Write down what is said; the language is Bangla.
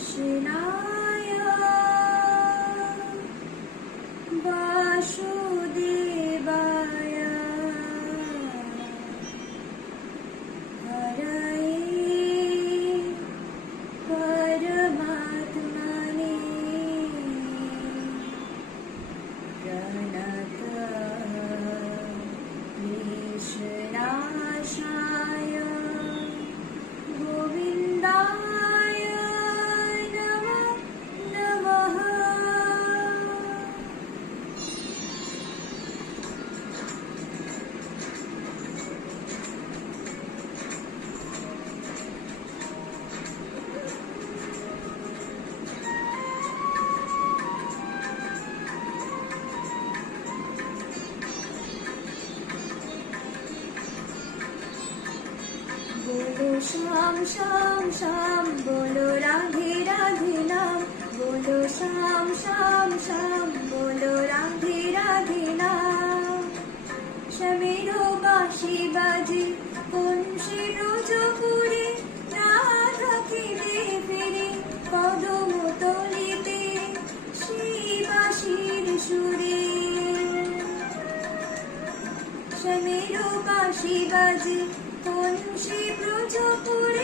कृष्णाय वासुदेवाय हरये परमात्मने प्रणतक्लेशनाशाय गोविन्दाय नमो नमः। बोलो श्याम श्याम श्याम, बोलो राधे राधे नाम, बोलो श्याम श्याम श्याम, बोलो राधे राधे नाम। श्यामेरो बाँशि बाजे बंशी ব্রজপুরে, রাধা ফিরে ফিরে কদম তলিতে সেই বাঁশির সুরে। শ্যামেরো বাঁশি বাজে বংশী ব্রজপুরে।